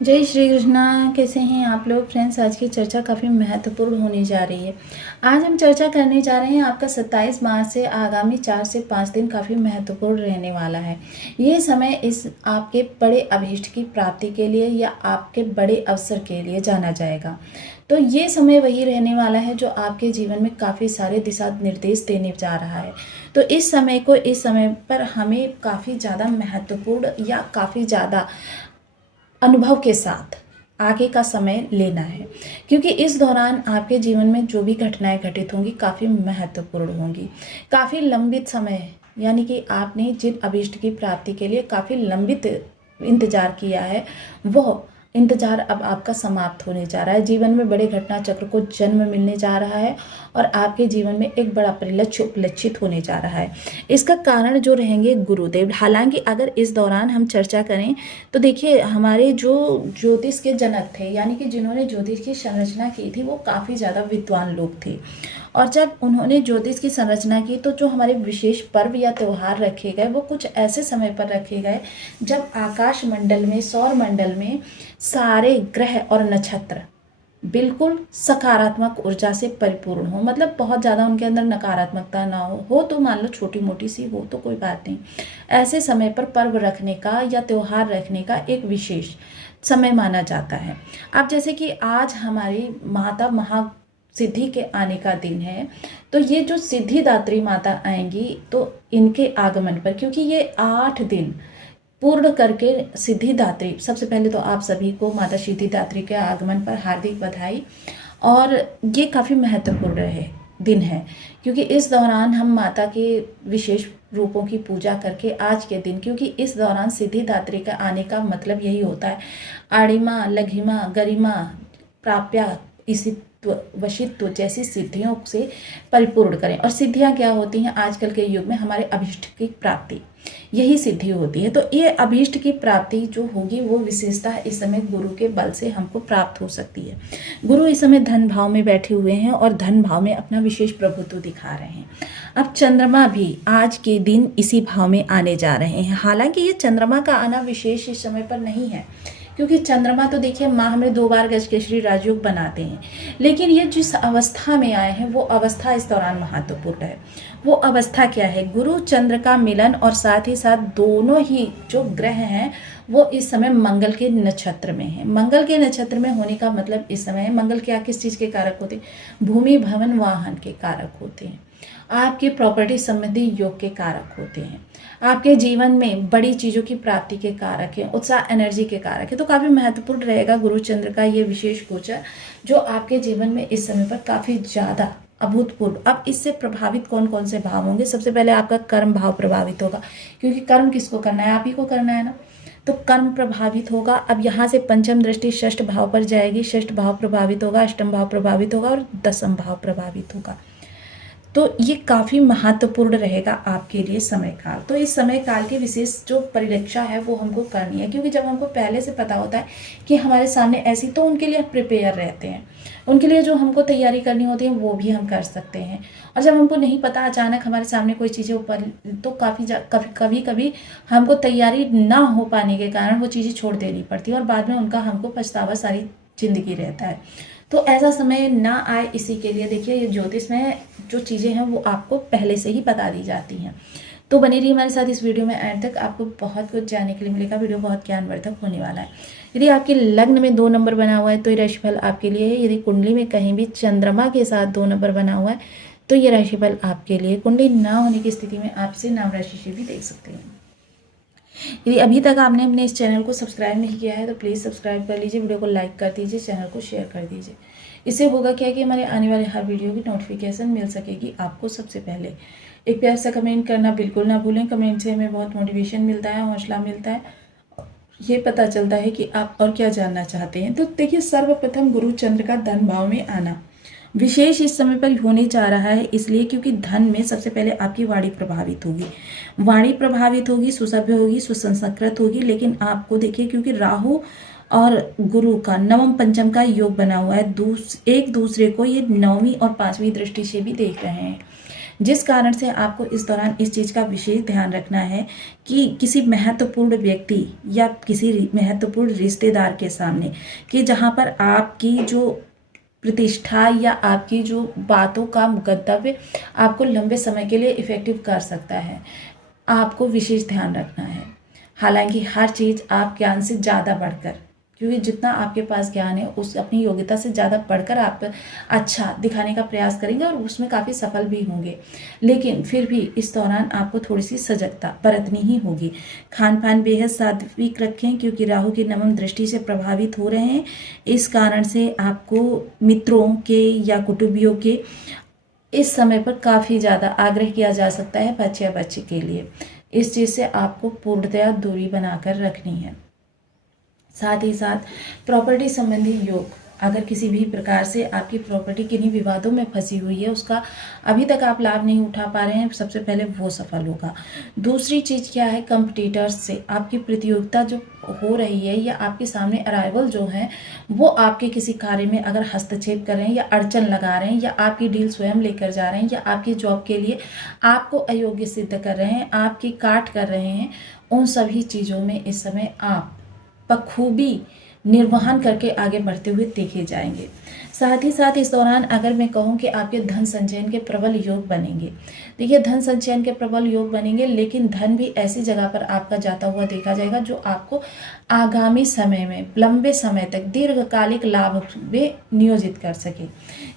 जय श्री कृष्णा। कैसे हैं आप लोग फ्रेंड्स? आज की चर्चा काफ़ी महत्वपूर्ण होने जा रही है। आज हम चर्चा करने जा रहे हैं आपका 27 मार्च से आगामी 4 से 5 दिन काफ़ी महत्वपूर्ण रहने वाला है। ये समय इस आपके बड़े अभीष्ट की प्राप्ति के लिए या आपके बड़े अवसर के लिए जाना जाएगा। तो ये समय वही रहने वाला है जो आपके जीवन में काफ़ी सारे दिशा निर्देश देने जा रहा है। तो इस समय पर हमें काफ़ी ज़्यादा महत्वपूर्ण या काफ़ी ज़्यादा अनुभव के साथ आगे का समय लेना है, क्योंकि इस दौरान आपके जीवन में जो भी घटनाएं घटित होंगी काफ़ी महत्वपूर्ण होंगी। काफ़ी लंबित समय यानी कि आपने जिन अभीष्ट की प्राप्ति के लिए काफ़ी लंबित इंतजार किया है, वह इंतजार अब आपका समाप्त होने जा रहा है। जीवन में बड़े घटना चक्र को जन्म मिलने जा रहा है और आपके जीवन में एक बड़ा परिलक्ष्य उपलक्षित होने जा रहा है। इसका कारण जो रहेंगे गुरुदेव। हालांकि अगर इस दौरान हम चर्चा करें तो देखिए, हमारे जो ज्योतिष के जनक थे यानी कि जिन्होंने ज्योतिष की संरचना की थी, वो काफ़ी ज़्यादा विद्वान लोग थे। और जब उन्होंने ज्योतिष की संरचना की तो जो हमारे विशेष पर्व या त्यौहार रखे गए वो कुछ ऐसे समय पर रखे गए जब आकाश मंडल में, सौर मंडल में सारे ग्रह और नक्षत्र बिल्कुल सकारात्मक ऊर्जा से परिपूर्ण हो। मतलब बहुत ज़्यादा उनके अंदर नकारात्मकता ना हो तो मान लो छोटी मोटी सी हो तो कोई बात नहीं। ऐसे समय पर पर्व रखने का या त्यौहार रखने का एक विशेष समय माना जाता है। अब जैसे कि आज हमारी माता महा सिद्धि के आने का दिन है, तो ये जो सिद्धिदात्री माता आएंगी तो इनके आगमन पर, क्योंकि ये 8 दिन पूर्ण करके सिद्धिदात्री, सबसे पहले तो आप सभी को माता सिद्धिदात्री के आगमन पर हार्दिक बधाई। और ये काफ़ी महत्वपूर्ण दिन है, क्योंकि इस दौरान हम माता के विशेष रूपों की पूजा करके आज के दिन, क्योंकि इस दौरान सिद्धिदात्री का आने का मतलब यही होता है आड़िमा, लघिमा, गरिमा, प्राप्या, इसित्व, वशित्व जैसी सिद्धियों से परिपूर्ण करें। और सिद्धियां क्या होती हैं आजकल के युग में? हमारे अभीष्ट की प्राप्ति, यही सिद्धि होती है। तो ये अभीष्ट की प्राप्ति जो होगी वो विशेषता इस समय गुरु के बल से हमको प्राप्त हो सकती है। गुरु इस समय धन भाव में बैठे हुए हैं और धन भाव में अपना विशेष प्रभुत्व दिखा रहे हैं। अब चंद्रमा भी आज के दिन इसी भाव में आने जा रहे हैं। हालांकि ये चंद्रमा का आना विशेष इस समय पर नहीं है, क्योंकि चंद्रमा तो देखिए माह में 2 बार गज के श्री राजयोग बनाते हैं, लेकिन ये जिस अवस्था में आए हैं वो अवस्था इस दौरान महत्वपूर्ण है। वो अवस्था क्या है? गुरु चंद्र का मिलन, और साथ ही साथ दोनों ही जो ग्रह हैं वो इस समय मंगल के नक्षत्र में हैं। मंगल के नक्षत्र में होने का मतलब इस समय मंगल क्या किस चीज़ के कारक होते हैं? भूमि, भवन, वाहन के कारक होते हैं। आपकी प्रॉपर्टी संबंधी योग के कारक होते हैं। आपके जीवन में बड़ी चीज़ों की प्राप्ति के कारक हैं। उत्साह, एनर्जी के कारक है। तो काफ़ी महत्वपूर्ण रहेगा गुरु चंद्र का ये विशेष गोचर, जो आपके जीवन में इस समय पर काफ़ी ज़्यादा अभूतपूर्व। अब इससे प्रभावित कौन कौन से भाव होंगे? सबसे पहले आपका कर्म भाव प्रभावित होगा, क्योंकि कर्म किसको करना है? आप ही को करना है ना। तो कर्म प्रभावित होगा। अब यहाँ से पंचम दृष्टि षष्ठ भाव पर जाएगी। षष्ठ भाव प्रभावित होगा, अष्टम भाव प्रभावित होगा और दसम भाव प्रभावित होगा। तो ये काफ़ी महत्वपूर्ण रहेगा आपके लिए समय काल। तो इस समय काल की विशेष जो परिरक्षा है वो हमको करनी है, क्योंकि जब हमको पहले से पता होता है कि हमारे सामने ऐसी, तो उनके लिए प्रिपेयर रहते हैं। उनके लिए जो हमको तैयारी करनी होती है वो भी हम कर सकते हैं। और जब हमको नहीं पता, अचानक हमारे सामने कोई चीज़ें ऊपर, तो कभी कभी हमको तैयारी ना हो पाने के कारण वो चीज़ें छोड़ देनी पड़ती है और बाद में उनका हमको पछतावा सारी जिंदगी रहता है। तो ऐसा समय ना आए, इसी के लिए देखिए ये ज्योतिष में जो चीज़ें हैं वो आपको पहले से ही बता दी जाती हैं। तो बनी रही हमारे साथ इस वीडियो में एंड तक, आपको बहुत कुछ जानने के लिए मिलेगा। वीडियो बहुत ज्ञानवर्धक होने वाला है। यदि आपके लग्न में 2 नंबर बना हुआ है तो ये राशिफल आपके लिए है। यदि कुंडली में कहीं भी चंद्रमा के साथ 2 नंबर बना हुआ है तो ये राशिफल आपके लिए। कुंडली ना होने की स्थिति में आपसे नाम राशि से भी देख सकते हैं। यदि अभी तक आपने अपने इस चैनल को सब्सक्राइब नहीं किया है तो प्लीज़ सब्सक्राइब कर लीजिए, वीडियो को लाइक कर दीजिए, चैनल को शेयर कर दीजिए। इससे होगा क्या कि हमारे आने वाले हर वीडियो की नोटिफिकेशन मिल सकेगी आपको सबसे पहले। एक प्यार सा कमेंट करना बिल्कुल ना भूलें। कमेंट से हमें बहुत मोटिवेशन मिलता है, हौसला मिलता है, ये पता चलता है कि आप और क्या जानना चाहते हैं। तो देखिए, सर्वप्रथम गुरु चंद्र का धन भाव में आना विशेष इस समय पर होने जा रहा है, इसलिए क्योंकि धन में सबसे पहले आपकी वाणी प्रभावित होगी। वाणी प्रभावित होगी, सुसभ्य होगी, सुसंस्कृत होगी। लेकिन आपको देखिए, क्योंकि राहु और गुरु का नवम पंचम का योग बना हुआ है, एक दूसरे को ये 9वीं और 5वीं दृष्टि से भी देख रहे हैं। जिस कारण से आपको इस दौरान इस चीज़ का विशेष ध्यान रखना है कि किसी महत्वपूर्ण व्यक्ति या किसी महत्वपूर्ण रिश्तेदार के सामने, कि जहाँ पर आपकी जो प्रतिष्ठा या आपकी जो बातों का गंतव्य आपको लंबे समय के लिए इफ़ेक्टिव कर सकता है, आपको विशेष ध्यान रखना है। हालांकि हर चीज़ आप ज्ञान से ज़्यादा बढ़कर, क्योंकि जितना आपके पास ज्ञान है उस अपनी योग्यता से ज़्यादा बढ़कर आप अच्छा दिखाने का प्रयास करेंगे और उसमें काफ़ी सफल भी होंगे, लेकिन फिर भी इस दौरान आपको थोड़ी सी सजगता बरतनी ही होगी। खान पान बेहद सात्विक रखें, क्योंकि राहु की नवम दृष्टि से प्रभावित हो रहे हैं। इस कारण से आपको मित्रों के या कुटुंबियों के इस समय पर काफ़ी ज़्यादा आग्रह किया जा सकता है बच्चे या बच्ची के लिए। इस चीज़ से आपको पूर्णतया दूरी बनाकर रखनी है। साथ ही साथ प्रॉपर्टी संबंधी योग, अगर किसी भी प्रकार से आपकी प्रॉपर्टी किन्हीं विवादों में फंसी हुई है, उसका अभी तक आप लाभ नहीं उठा पा रहे हैं, सबसे पहले वो सफल होगा। दूसरी चीज़ क्या है, कंपटीटर्स से आपकी प्रतियोगिता जो हो रही है या आपके सामने अराइवल जो है वो आपके किसी कार्य में अगर हस्तक्षेप कर रहे हैं या अड़चन लगा रहे हैं या आपकी डील स्वयं लेकर जा रहे हैं या आपकी जॉब के लिए आपको अयोग्य सिद्ध कर रहे हैं, आपकी काट कर रहे हैं, उन सभी चीज़ों में इस समय आप बखूबी निर्वहन करके आगे बढ़ते हुए देखे जाएंगे। साथ ही साथ इस दौरान अगर मैं कहूँ कि आपके धन संचयन के प्रबल योग बनेंगे। देखिए, धन संचयन के प्रबल योग बनेंगे, लेकिन धन भी ऐसी जगह पर आपका जाता हुआ देखा जाएगा जो आपको आगामी समय में लंबे समय तक दीर्घकालिक लाभ में नियोजित कर सके।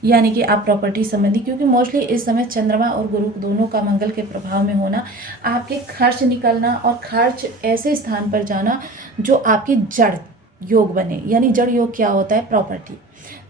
यानी कि आप प्रॉपर्टी संबंधी, क्योंकि मोस्टली इस समय चंद्रमा और गुरु दोनों का मंगल के प्रभाव में होना, आपके खर्च निकलना और खर्च ऐसे स्थान पर जाना जो आपकी जड़ योग बने। यानी जड़ योग क्या होता है, प्रॉपर्टी।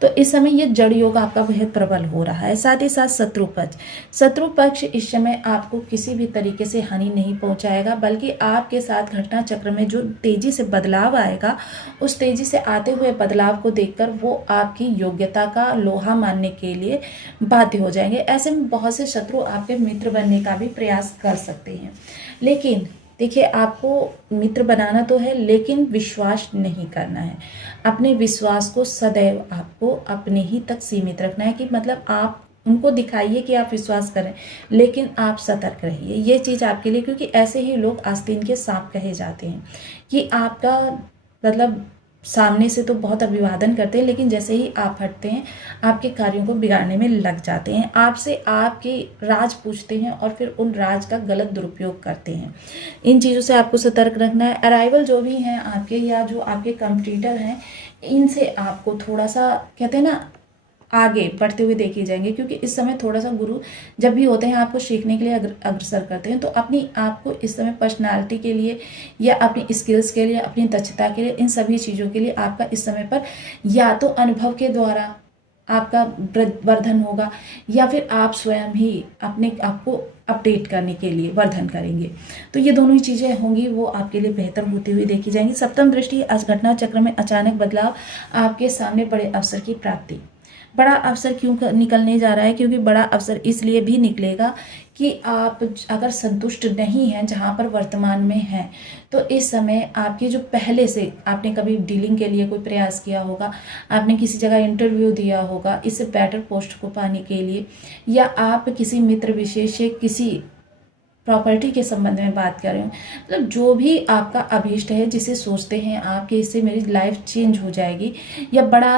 तो इस समय ये जड़ योग आपका बेहद प्रबल हो रहा है। साथ ही साथ शत्रु पक्ष इस समय आपको किसी भी तरीके से हानि नहीं पहुंचाएगा, बल्कि आपके साथ घटना चक्र में जो तेजी से बदलाव आएगा, उस तेजी से आते हुए बदलाव को देखकर वो आपकी योग्यता का लोहा मानने के लिए बाध्य हो जाएंगे। ऐसे में बहुत से शत्रु आपके मित्र बनने का भी प्रयास कर सकते हैं। लेकिन देखिए, आपको मित्र बनाना तो है, लेकिन विश्वास नहीं करना है। अपने विश्वास को सदैव आपको अपने ही तक सीमित रखना है, कि मतलब आप उनको दिखाइए कि आप विश्वास करें, लेकिन आप सतर्क रहिए। ये चीज़ आपके लिए, क्योंकि ऐसे ही लोग आस्तीन के सांप कहे जाते हैं, कि आपका मतलब सामने से तो बहुत अभिवादन करते हैं, लेकिन जैसे ही आप हटते हैं आपके कार्यों को बिगाड़ने में लग जाते हैं। आपसे आपके राज पूछते हैं और फिर उन राज का गलत दुरुपयोग करते हैं। इन चीज़ों से आपको सतर्क रखना है। अराइवल जो भी हैं आपके या जो आपके कंपटीटर हैं, इनसे आपको थोड़ा सा कहते हैं ना आगे बढ़ते हुए देखे जाएंगे, क्योंकि इस समय थोड़ा सा गुरु जब भी होते हैं आपको सीखने के लिए अग्रसर करते हैं। तो अपनी आपको इस समय पर्सनालिटी के लिए या अपनी स्किल्स के लिए, अपनी दक्षता के लिए, इन सभी चीज़ों के लिए आपका इस समय पर या तो अनुभव के द्वारा आपका वर्धन होगा, या फिर आप स्वयं ही अपने आप को अपडेट करने के लिए वर्धन करेंगे। तो ये दोनों ही चीज़ें होंगी, वो आपके लिए बेहतर होती हुई देखी जाएंगी। सप्तम दृष्टि, आज घटना चक्र में अचानक बदलाव, आपके सामने बड़े अवसर की प्राप्ति। बड़ा अवसर क्यों निकलने जा रहा है, क्योंकि बड़ा अवसर इसलिए भी निकलेगा कि आप अगर संतुष्ट नहीं हैं जहाँ पर वर्तमान में हैं, तो इस समय आपके जो पहले से आपने कभी डीलिंग के लिए कोई प्रयास किया होगा, आपने किसी जगह इंटरव्यू दिया होगा इससे बेटर पोस्ट को पाने के लिए, या आप किसी मित्र विशेष से किसी प्रॉपर्टी के संबंध में बात कर रहे हो, मतलब जो भी आपका अभीष्ट है, जिसे सोचते हैं आप कि इससे मेरी लाइफ चेंज हो जाएगी या बड़ा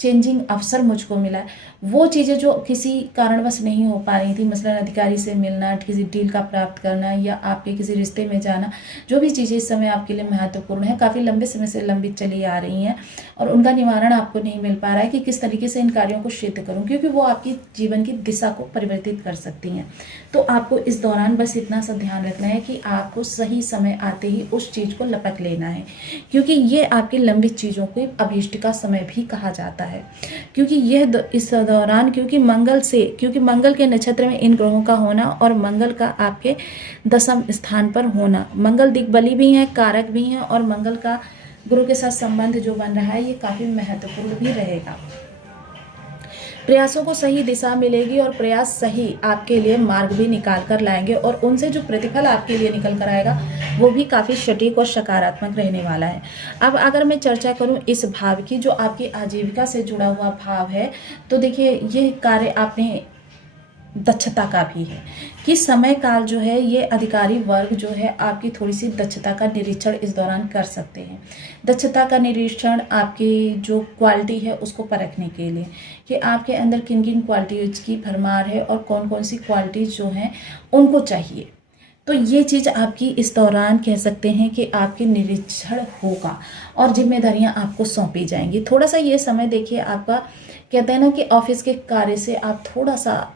चेंजिंग अवसर मुझको मिला है, वो चीज़ें जो किसी कारणवश नहीं हो पा रही थी, मसलन अधिकारी से मिलना, किसी डील का प्राप्त करना या आपके किसी रिश्ते में जाना, जो भी चीज़ें इस समय आपके लिए महत्वपूर्ण है, काफ़ी लंबे समय से लंबित चली आ रही हैं और उनका निवारण आपको नहीं मिल पा रहा है कि किस तरीके से इन कार्यों को सिद्ध करूँ, क्योंकि वो आपकी जीवन की दिशा को परिवर्तित कर सकती हैं। तो आपको इस दौरान बस इतना सा ध्यान रखना है कि आपको सही समय आते ही उस चीज़ को लपक लेना है, क्योंकि ये आपकी लंबित चीज़ों को अभीष्ट का समय भी कहा जाता है। क्योंकि यह इस दौरान, क्योंकि मंगल के नक्षत्र में इन ग्रहों का होना और मंगल का आपके दशम स्थान पर होना, मंगल दिग्बली भी है, कारक भी हैं, और मंगल का गुरु के साथ संबंध जो बन रहा है ये काफी महत्वपूर्ण भी रहेगा। प्रयासों को सही दिशा मिलेगी और प्रयास सही आपके लिए मार्ग भी निकाल कर लाएंगे, और उनसे जो प्रतिफल आपके लिए निकल कर आएगा वो भी काफ़ी सटीक और सकारात्मक रहने वाला है। अब अगर मैं चर्चा करूं इस भाव की, जो आपकी आजीविका से जुड़ा हुआ भाव है, तो देखिए ये कार्य आपने दक्षता का भी है कि समय काल जो है ये अधिकारी वर्ग जो है आपकी थोड़ी सी दक्षता का निरीक्षण इस दौरान कर सकते हैं। दक्षता का निरीक्षण आपकी जो क्वालिटी है उसको परखने के लिए कि आपके अंदर किन किन क्वालिटीज़ की भरमार है और कौन कौन सी क्वालिटीज़ जो हैं उनको चाहिए। तो ये चीज़ आपकी इस दौरान कह सकते हैं कि आपके निरीक्षण होगा और जिम्मेदारियां आपको सौंपी जाएंगी। थोड़ा सा ये समय देखिए आपका, कहते हैं ना कि ऑफिस के कार्य से आप थोड़ा सा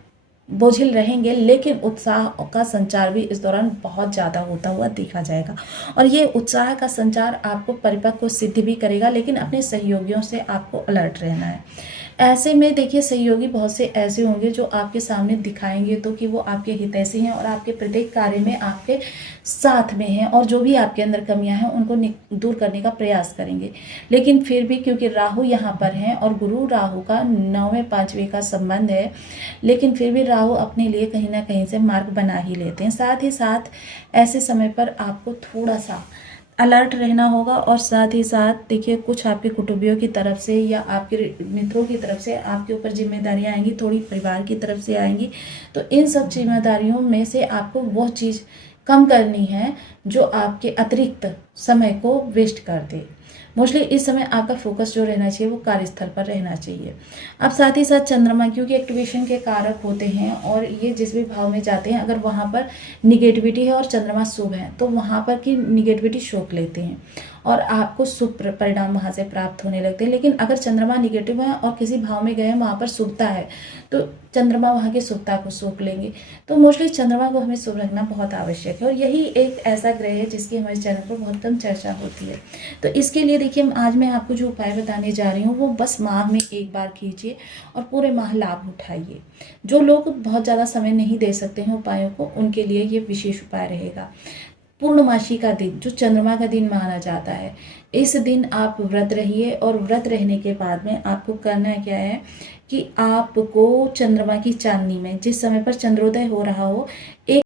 बोझिल रहेंगे, लेकिन उत्साह का संचार भी इस दौरान बहुत ज़्यादा होता हुआ देखा जाएगा और ये उत्साह का संचार आपको परिपक्व सिद्ध भी करेगा, लेकिन अपने सहयोगियों से आपको अलर्ट रहना है। ऐसे में देखिए सहयोगी बहुत से ऐसे होंगे जो आपके सामने दिखाएंगे तो कि वो आपके हितैषी हैं और आपके प्रत्येक कार्य में आपके साथ में हैं और जो भी आपके अंदर कमियां हैं उनको दूर करने का प्रयास करेंगे। लेकिन फिर भी क्योंकि राहु यहाँ पर हैं और गुरु राहु का 9वें 5वें का संबंध है, लेकिन फिर भी राहु अपने लिए कहीं ना कहीं से मार्ग बना ही लेते हैं। साथ ही साथ ऐसे समय पर आपको थोड़ा सा अलर्ट रहना होगा और साथ ही साथ देखिए कुछ आपके कुटुंबियों की तरफ से या आपके मित्रों की तरफ से आपके ऊपर जिम्मेदारियां आएंगी, थोड़ी परिवार की तरफ से आएंगी। तो इन सब जिम्मेदारियों में से आपको वो चीज़ कम करनी है जो आपके अतिरिक्त समय को वेस्ट कर दे। मोस्टली इस समय आपका फोकस जो रहना चाहिए वो कार्यस्थल पर रहना चाहिए। अब साथ ही साथ चंद्रमा क्योंकि एक्टिवेशन के कारक होते हैं और ये जिस भी भाव में जाते हैं, अगर वहाँ पर निगेटिविटी है और चंद्रमा शुभ है तो वहाँ पर की निगेटिविटी सोख लेते हैं और आपको शुभ परिणाम वहाँ से प्राप्त होने लगते हैं। लेकिन अगर चंद्रमा निगेटिव है और किसी भाव में गए हैं वहाँ पर शुभता है तो चंद्रमा वहाँ की शुभता को सोख लेंगे। तो मोस्टली चंद्रमा को हमें शुभ रखना बहुत आवश्यक है और यही एक ऐसा ग्रह है जिसकी हमारे चैनल पर बहुत कम चर्चा होती है। तो इसके लिए देखिए आज मैं आपको जो उपाय बताने जा रही हूँ वो बस माह में एक बार कीजिए और पूरे माह लाभ उठाइए। जो लोग बहुत ज़्यादा समय नहीं दे सकते हैं उपायों को, उनके लिए ये विशेष उपाय रहेगा। पूर्णमासी का दिन जो चंद्रमा का दिन माना जाता है, इस दिन आप व्रत रहिए और व्रत रहने के बाद में आपको करना क्या है कि आपको चंद्रमा की चांदनी में जिस समय पर चंद्रोदय हो रहा हो एक